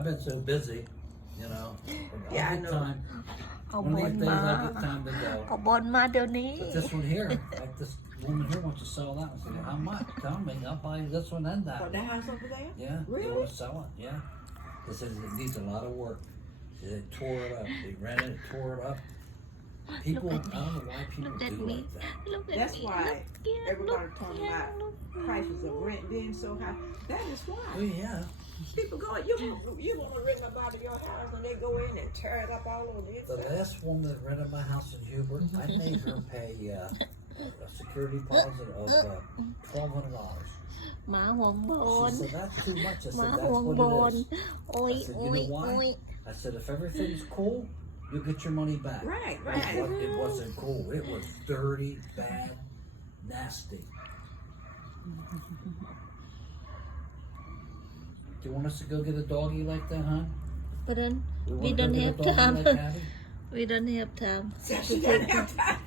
I've been so busy, you know. Yeah, I I'll get know. time. เอา One บ of อล these days มา I'll get time to go. เอาบอลมาเดี๋ยวนี้ But this one here, like this woman here wants to sell that. I said, how much? Tell me, I'll buy you this one and that. For the house over there? Yeah, they Really? want to sell it. Yeah. They said it needs a lot of work. They tore it up. They rented it, tore it up. People, I don't know why people Look at do me. like that. Look at That's me. why Look here, everybody look talking here, about look here. prices of rent being so high. That is Oh why. yeah. People go, you want to rent about your house and they go in and tear it up all over the The inside. last woman that rented my house in Hubert, I made her pay a security deposit of $1,200. หมาห่วงบอล She said, that's too much. I หมา said, ห่ว that's ง what บอล it is. โอ้ย I said, โอ้ you ย know โอ้ย why? I said, if everything's cool, you'll get your money back. Right, But right. it wasn't cool. It was dirty, bad, nasty. Do you want us to go get a doggy like that, huh? But then We we want to don't go have get a doggy time. like Abby? We don't have time. She doesn't have time.